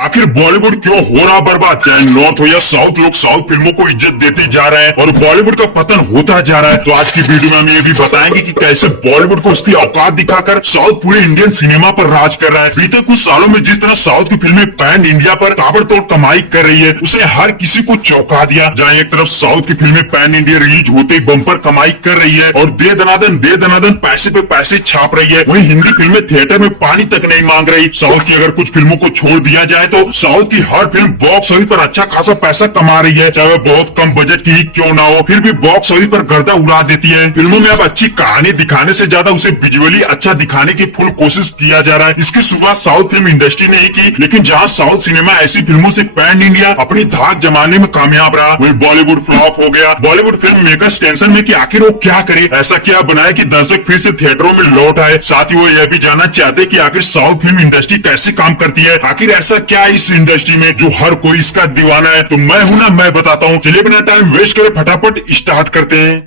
आखिर बॉलीवुड क्यों हो रहा बर्बाद? चाहे नॉर्थ हो या साउथ, लोग साउथ फिल्मों को इज्जत देते जा रहे हैं और बॉलीवुड का पतन होता जा रहा है। तो आज की वीडियो में हम ये भी बताएंगे कि कैसे बॉलीवुड को उसकी औकात दिखाकर साउथ पूरे इंडियन सिनेमा पर राज कर रहा है। बीते कुछ सालों में जिस तरह साउथ की फिल्में पैन इंडिया पर ताबड़तोड़ कमाई कर रही है, उसने हर किसी को चौंका दिया। जहाँ एक तरफ साउथ की फिल्में पैन इंडिया रिलीज होते ही बम्पर कमाई कर रही है और दे दनादन पैसे पे पैसे छाप रही है, वहीं हिंदी फिल्में थिएटर में पानी तक नहीं मांग रही। साउथ की अगर कुछ फिल्मों को छोड़ दिया जाए तो साउथ की हर फिल्म बॉक्स ऑफिस पर अच्छा खासा पैसा कमा रही है, चाहे बहुत कम बजट की ही क्यों ना हो, फिर भी बॉक्स ऑफिस पर गर्दा उड़ा देती है। फिल्मों में अब अच्छी कहानी दिखाने से ज्यादा उसे विजुअली अच्छा दिखाने की फुल कोशिश किया जा रहा है। इसकी शुरुआत साउथ फिल्म इंडस्ट्री ने ही की, लेकिन जहाँ साउथ सिनेमा ऐसी फिल्मों से पैन इंडिया अपनी धाक जमाने में कामयाब रहा, वही बॉलीवुड फ्लॉप हो गया। बॉलीवुड फिल्म मेकर्स टेंशन में कि आखिर वो क्या करे, ऐसा क्या बनाए कि दर्शक फिर से थिएटरों में लौट आए। साथ ही वो यह भी जानना चाहते कि आखिर साउथ फिल्म इंडस्ट्री कैसे काम करती है, आखिर ऐसा क्या है इस इंडस्ट्री में जो हर कोई इसका दीवाना है। तो मैं हूं ना, मैं बताता हूं। चलिए बिना टाइम वेस्ट करे फटाफट स्टार्ट करते हैं।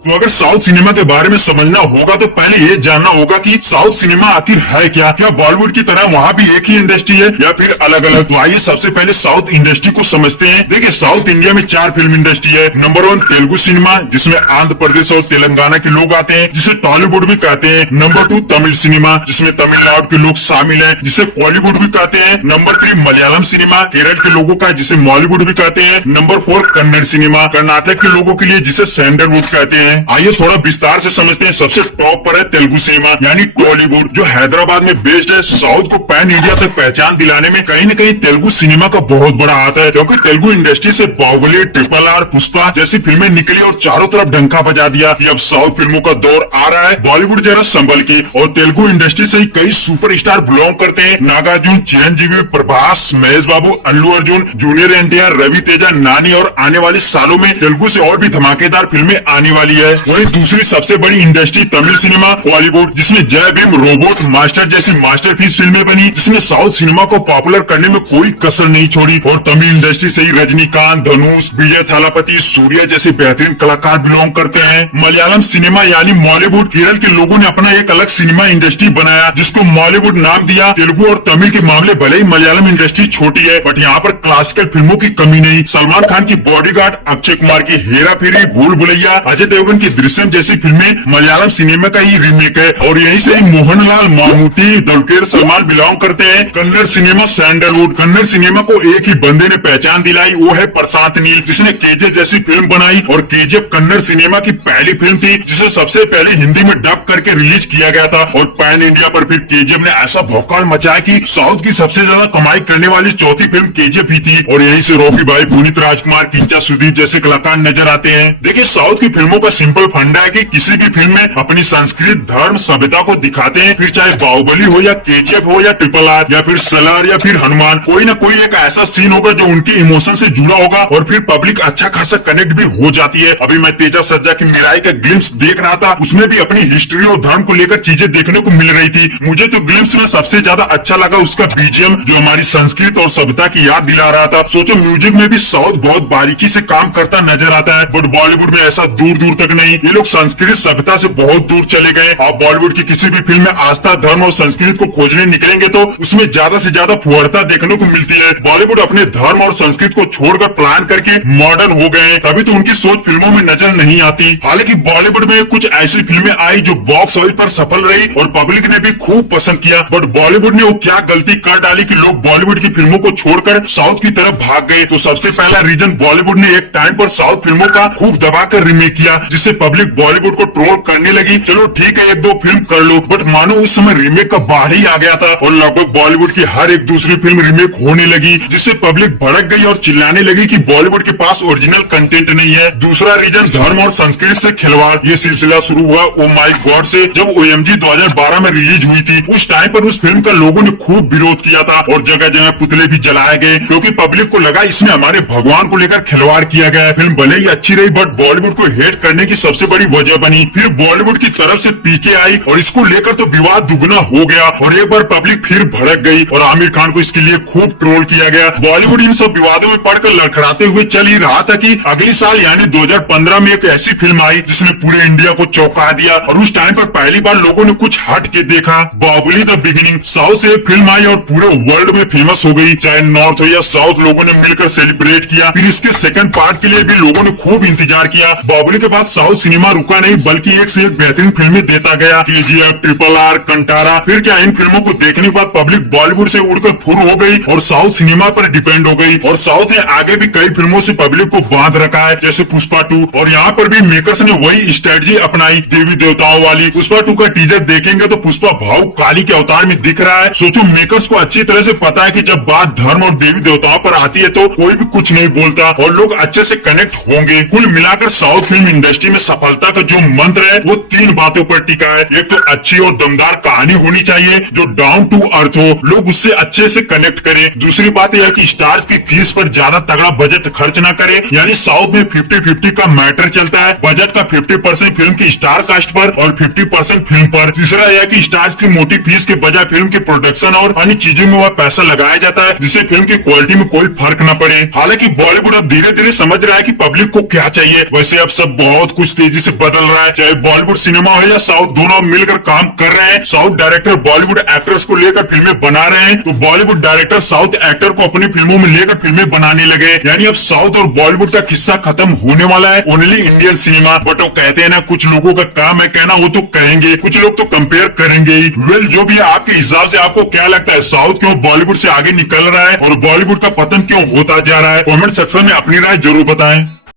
तो अगर साउथ सिनेमा के बारे में समझना होगा तो पहले ये जानना होगा कि साउथ सिनेमा आखिर है क्या। क्या बॉलीवुड की तरह वहाँ भी एक ही इंडस्ट्री है या फिर अलग अलग? तो आइए सबसे पहले साउथ इंडस्ट्री को समझते हैं। देखिए, साउथ इंडिया में 4 फिल्म इंडस्ट्री है। नंबर 1 तेलुगु सिनेमा, जिसमें आंध्र प्रदेश और तेलंगाना के लोग आते हैं, जिसे टॉलीवुड भी कहते हैं। नंबर 2 तमिल सिनेमा, जिसमें तमिलनाडु के लोग शामिल है, जिसे बॉलीवुड भी कहते हैं। नंबर 3 मलयालम सिनेमा, केरल के लोगों का, जिसे मॉलीवुड भी कहते हैं। नंबर 4 कन्नड़ सिनेमा, कर्नाटक के लोगों के लिए, जिसे सैंडलवुड कहते हैं। आइए थोड़ा विस्तार से समझते हैं। सबसे टॉप पर है तेलुगु सिनेमा यानी टॉलीवुड, जो हैदराबाद में बेस्ड है। साउथ को पैन इंडिया तक पहचान दिलाने में कहीं न कहीं तेलुगु सिनेमा का बहुत बड़ा हाथ है, क्योंकि तेलुगु इंडस्ट्री से बाहुबली, RRR, पुष्पा जैसी फिल्में निकली और चारों तरफ डंका बजा दिया कि अब साउथ फिल्मों का दौर आ रहा है। बॉलीवुड जरा संभल की, और तेलुगु इंडस्ट्री से ही कई सुपरस्टार बिलोंग करते हैं। नागार्जुन, चिरंजीवी, प्रभास, महेश बाबू, अल्लू अर्जुन, जूनियर NTR, रवि तेजा, नानी, और आने वाले सालों में तेलुगु से और भी धमाकेदार फिल्में आने वाली है। वहीं दूसरी सबसे बड़ी इंडस्ट्री तमिल सिनेमा, बॉलीवुड, जिसमें जय भीम, रोबोट, मास्टर जैसी मास्टरपीस फिल्में बनी, जिसने साउथ सिनेमा को पॉपुलर करने में कोई कसर नहीं छोड़ी। और तमिल इंडस्ट्री से ही रजनीकांत, धनुष, विजय थालापति, सूर्या जैसे बेहतरीन कलाकार बिलोंग करते हैं। मलयालम सिनेमा यानी मॉलीवुड, केरल के लोगों ने अपना एक अलग सिनेमा इंडस्ट्री बनाया, जिसको मॉलीवुड नाम दिया। तेलुगु और तमिल के मामले भले ही मलयालम इंडस्ट्री छोटी है, बट यहाँ पर क्लासिकल फिल्मों की कमी नहीं। सलमान खान की बॉडीगार्ड, अक्षय कुमार की हेरा फेरी, भूल भुलैया, अजय देवगन की दृश्यम जैसी फिल्में मलयालम सिनेमा का ही रीमेक है। और यहीं से ही मोहनलाल, मामूटी, दुलकर सलमान बिलोंग करते हैं। Kannada cinema sandalwood, Kannada cinema को एक ही बंदे ने पहचान दिलाई, वो है प्रशांत नील, जिसने KGF जैसी फिल्म बनाई। और KGF कन्नड़ सिनेमा की पहली फिल्म थी जिसे सबसे पहले हिंदी में डब करके रिलीज किया गया था। और पैन इंडिया पर फिर KGF ने ऐसा भौकाल मचाया कि साउथ की सबसे ज्यादा कमाई करने वाली चौथी फिल्म KGF ही थी। और यहीं से रॉकी भाई, पुनीत राजकुमार, किच्चा सुदीप जैसे कलाकार नजर आते हैं। देखिए, साउथ की फिल्मों का सिंपल फंडा है कि किसी भी फिल्म में अपनी संस्कृत, धर्म, सभ्यता को दिखाते हैं। फिर चाहे बाहुबली हो या KGF हो या RRR या फिर सलार या फिर हनुमान, कोई ना कोई एक ऐसा सीन होगा जो उनके इमोशन से जुड़ा होगा और फिर पब्लिक अच्छा खासा कनेक्ट भी हो जाती है। अभी मैं तेजा सज्जा की मिराई का ग्लिम्स देख रहा था, उसमें भी अपनी हिस्ट्री और धर्म को लेकर चीजें देखने को मिल रही थी। मुझे तो ग्लिम्स में सबसे ज्यादा अच्छा लगा उसका BGM, जो हमारी संस्कृत और सभ्यता की याद दिला रहा था। सोचो, म्यूजिक में भी साउथ बहुत बारीकी से काम करता नजर आता है, बट बॉलीवुड में ऐसा दूर दूर तक नहीं। ये लोग संस्कृत सभ्यता से बहुत दूर चले गए। आप बॉलीवुड की किसी भी फिल्म में आस्था, धर्म और संस्कृत को खोजने निकलेंगे तो उसमें ज्यादा से ज्यादा फुहरता देखने को मिलती है। बॉलीवुड अपने धर्म और संस्कृत को छोड़कर प्लान करके मॉडर्न हो गए, तभी तो उनकी सोच फिल्मों में नजर नहीं आती। हालांकि बॉलीवुड में कुछ ऐसी फिल्में आई जो बॉक्स ऑफिस पर सफल रही और पब्लिक ने भी खूब पसंद किया, बट बॉलीवुड ने वो क्या गलती कर डाली कि लोग बॉलीवुड की फिल्मों को छोड़कर साउथ की तरफ भाग गए। तो सबसे पहला रीजन, बॉलीवुड ने एक टाइम पर साउथ फिल्मों का खूब दबाकर रीमेक किया, जिससे पब्लिक बॉलीवुड को ट्रोल करने लगी। चलो ठीक है, 1-2 फिल्म कर लो, बट मानो उस समय रीमेक का बाढ़ ही आ गया था और लगभग बॉलीवुड की हर एक दूसरी फिल्म रीमेक होने लगी, जिससे पब्लिक भड़क गई और चिल्लाने लगी कि बॉलीवुड के पास ओरिजिनल कंटेंट नहीं है। दूसरा रीजन, धर्म और संस्कृत से खिलवाड़। ये सिलसिला शुरू हुआ ओ माय गॉड से, जब OMG 2012 में रिलीज हुई थी। उस टाइम पर उस फिल्म का लोगों ने खूब विरोध किया था और जगह जगह पुतले भी जलाए गए, क्योंकि पब्लिक को लगा इसमें हमारे भगवान को लेकर खिलवाड़ किया गया है। फिल्म भले ही अच्छी रही, बट बॉलीवुड को हेट करने की सबसे बड़ी वजह बनी। फिर बॉलीवुड की तरफ से पीके आई और इसको लेकर तो विवाद दुगना हो गया और एक बार पब्लिक फिर भड़क गई और आमिर खान को इसके लिए खूब ट्रोल किया गया। बॉलीवुड इन सब विवादों में पड़कर लड़खड़ाते हुए चल ही रहा था कि अगले साल यानी 2015 में एक ऐसी फिल्म आई जिसने पूरे इंडिया को चौंका दिया और उस टाइम पर पहली बार लोगों ने कुछ हट के देखा। बाहुबली द बिगिनिंग साउथ से एक फिल्म आई और पूरे वर्ल्ड में फेमस हो गई, चाहे नॉर्थ हो या साउथ, लोगों ने मिलकर सेलिब्रेट किया। फिर इसके सेकंड पार्ट के लिए भी लोगों ने खूब इंतजार किया। बाहुबली के बाद साउथ सिनेमा रुका नहीं बल्कि एक से एक बेहतरीन फिल्में देता गया, KGF, RRR, कंटारा। फिर क्या इन फिल्मों को देखने के बाद पब्लिक बॉलीवुड से उड़कर फुर हो गई और साउथ सिनेमा पर डिपेंड हो गई और साउथ ने आगे भी कई फिल्मों से पब्लिक को बांध रखा है, जैसे पुष्पा 2। और यहाँ पर भी मेकर्स ने वही स्ट्रेटजी अपनाई, देवी देवताओं वाली। पुष्पा 2 का टीजर देखेंगे तो पुष्पा भावुक काली के अवतार में दिख रहा है। सोचो मेकर्स को अच्छी तरह से पता है कि जब बात धर्म और देवी देवताओं पर आती है तो कोई भी कुछ नहीं बोलता और लोग अच्छे से कनेक्ट होंगे। कुल मिलाकर साउथ फिल्म इंडस्ट्री में सफलता का जो मंत्र है वो 3 बातों पर टिका है। एक तो अच्छी और दमदार कहानी होनी चाहिए जो डाउन टू अर्थ हो, लोग उससे अच्छे से कनेक्ट करें। दूसरी बात यह है कि स्टार्स की फीस पर ज्यादा तगड़ा बजट खर्च ना करे, यानी साउथ में 50-50 का मैटर चलता है। बजट का 50% फिल्म की स्टार कास्ट पर और 50% फिल्म पर। तीसरा यह कि स्टार्स की मोटी फीस के बजाय फिल्म के प्रोडक्शन और अन्य चीजों में वह पैसा लगाया जाता है जिससे फिल्म की क्वालिटी में कोई फर्क न पड़े। हालांकि बॉलीवुड अब धीरे धीरे समझ रहा है कि पब्लिक को क्या चाहिए। वैसे अब सब बहुत कुछ तेजी से बदल रहा है, चाहे बॉलीवुड सिनेमा हो या साउथ, दोनों मिलकर काम कर रहे हैं। साउथ डायरेक्टर बॉलीवुड एक्टर्स को लेकर फिल्में बना रहे हैं तो बॉलीवुड डायरेक्टर साउथ एक्टर को अपनी फिल्मों में लेकर फिल्में बनाने लगे। यानी अब साउथ और बॉलीवुड का किस्सा खत्म होने वाला है, ओनली इंडियन सिनेमा। बट वो कहते हैं ना, कुछ लोगों का काम है कहना, वो तो कहेंगे, कुछ लोग तो कंपेयर करेंगे ही। वेल, जो भी है आपके हिसाब से आपको क्या लगता है, साउथ क्यों बॉलीवुड से आगे निकल रहा है और बॉलीवुड का पतन क्यों होता जा रहा है? कमेंट सेक्शन में अपनी राय जरूर बताएं।